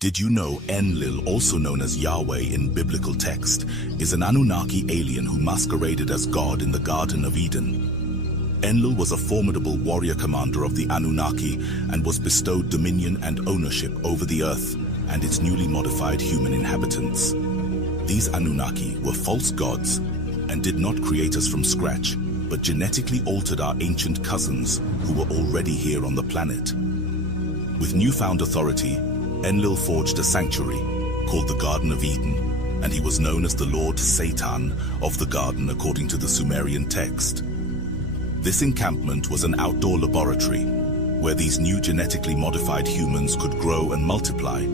Did you know Enlil, also known as Yahweh in biblical text, is an Anunnaki alien who masqueraded as God in the Garden of Eden? Enlil was a formidable warrior commander of the Anunnaki and was bestowed dominion and ownership over the earth and its newly modified human inhabitants. These Anunnaki were false gods and did not create us from scratch, but genetically altered our ancient cousins who were already here on the planet. With newfound authority, Enlil forged a sanctuary called the Garden of Eden, and he was known as the Lord Satan of the garden according to the Sumerian text. This encampment was an outdoor laboratory where these new genetically modified humans could grow and multiply,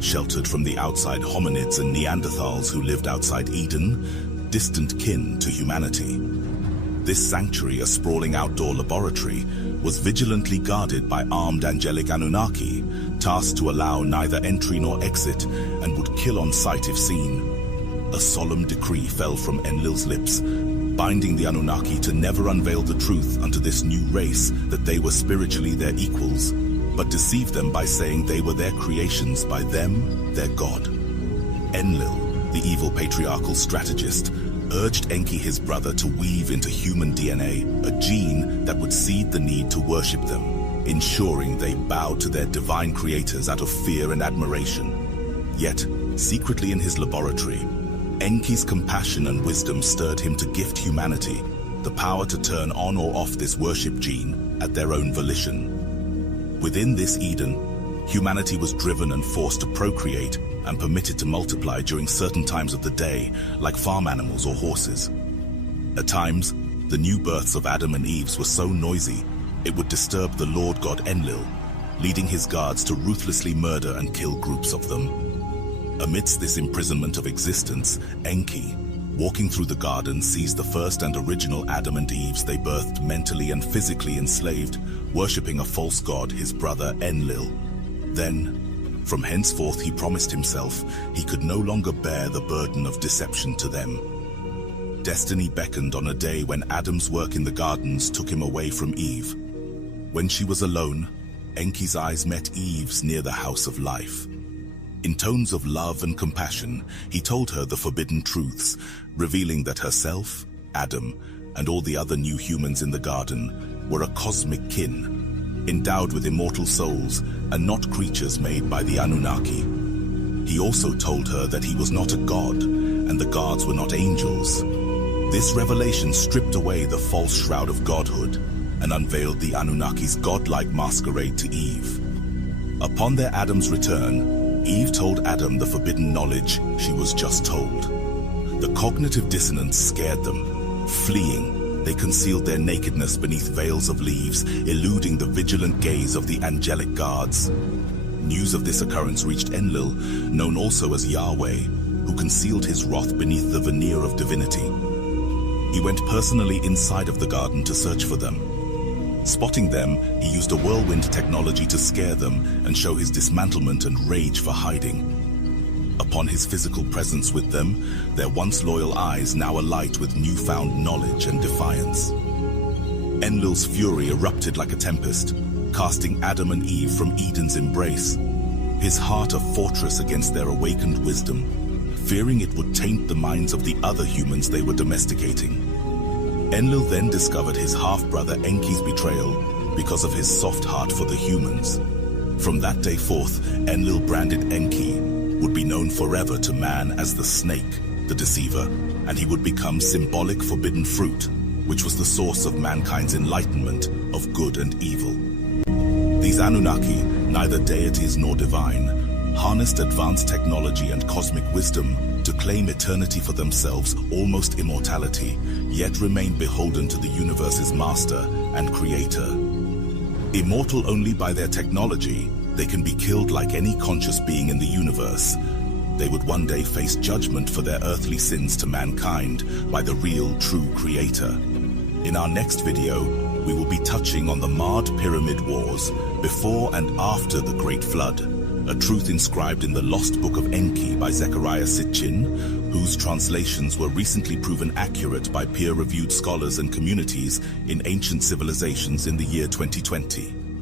sheltered from the outside hominids and Neanderthals who lived outside Eden, distant kin to humanity. This sanctuary, a sprawling outdoor laboratory, was vigilantly guarded by armed angelic Anunnaki, tasked to allow neither entry nor exit, and would kill on sight if seen. A solemn decree fell from Enlil's lips, binding the Anunnaki to never unveil the truth unto this new race that they were spiritually their equals, but deceived them by saying they were their creations by them, their God. Enlil, the evil patriarchal strategist, urged Enki, his brother, to weave into human DNA a gene that would seed the need to worship them, ensuring they bowed to their divine creators out of fear and admiration. Yet, secretly in his laboratory, Enki's compassion and wisdom stirred him to gift humanity the power to turn on or off this worship gene at their own volition. Within this Eden, humanity was driven and forced to procreate and permitted to multiply during certain times of the day, like farm animals or horses. At times, the new births of Adam and Eve were so noisy, it would disturb the Lord God Enlil, leading his guards to ruthlessly murder and kill groups of them. Amidst this imprisonment of existence, Enki, walking through the garden, sees the first and original Adam and Eve they birthed mentally and physically enslaved, worshipping a false god, his brother Enlil. Then, from henceforth he promised himself he could no longer bear the burden of deception to them. Destiny beckoned on a day when Adam's work in the gardens took him away from Eve. When she was alone, Enki's eyes met Eve's near the house of life. In tones of love and compassion, he told her the forbidden truths, revealing that herself, Adam, and all the other new humans in the garden were a cosmic kin, endowed with immortal souls and not creatures made by the Anunnaki. He also told her that he was not a god, and the gods were not angels. This revelation stripped away the false shroud of godhood and unveiled the Anunnaki's godlike masquerade to Eve. Upon their Adam's return, Eve told Adam the forbidden knowledge she was just told. The cognitive dissonance scared them. Fleeing, they concealed their nakedness beneath veils of leaves, eluding the vigilant gaze of the angelic guards. News of this occurrence reached Enlil, known also as Yahweh, who concealed his wrath beneath the veneer of divinity. He went personally inside of the garden to search for them. Spotting them, he used a whirlwind technology to scare them and show his dismantlement and rage for hiding. Upon his physical presence with them, their once loyal eyes now alight with newfound knowledge and defiance. Enlil's fury erupted like a tempest, casting Adam and Eve from Eden's embrace, his heart a fortress against their awakened wisdom, fearing it would taint the minds of the other humans they were domesticating. Enlil then discovered his half-brother Enki's betrayal because of his soft heart for the humans. From that day forth, Enlil branded Enki would be known forever to man as the snake, the deceiver, and he would become symbolic forbidden fruit, which was the source of mankind's enlightenment of good and evil. These Anunnaki, neither deities nor divine, harnessed advanced technology and cosmic wisdom to claim eternity for themselves, almost immortality, yet remain beholden to the universe's master and creator. Immortal only by their technology, they can be killed like any conscious being in the universe. They would one day face judgment for their earthly sins to mankind by the real, true creator. In our next video, we will be touching on the marred pyramid wars before and after the Great Flood, a truth inscribed in the lost book of Enki by Zecharia Sitchin, whose translations were recently proven accurate by peer-reviewed scholars and communities in ancient civilizations in the year 2020.